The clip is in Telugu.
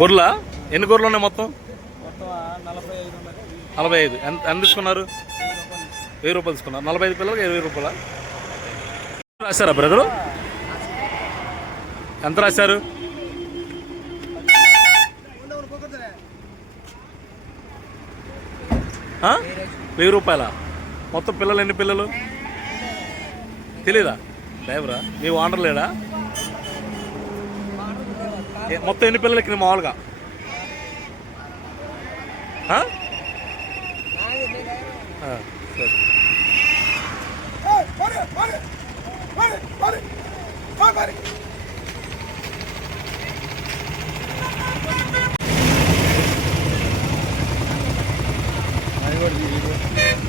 గొర్రెలా ఎన్ని గొర్రెలు ఉన్నాయి మొత్తం? నలభై ఐదు ఎంత ఎంత తీసుకున్నారు? వెయ్యి రూపాయలు తీసుకున్నారు. నలభై ఐదు పిల్లలకి ఇరవై రూపాయల? రాశారా బ్రదరు? ఎంత రాశారు? వెయ్యి రూపాయల? మొత్తం పిల్లలు ఎన్ని పిల్లలు? తెలీదా? డ్రైవరా? మీ ఓనర్ లేడా? మొత్తం ఎన్ని పిల్లలు ఎక్కినాయి మామూలుగా అది కూడా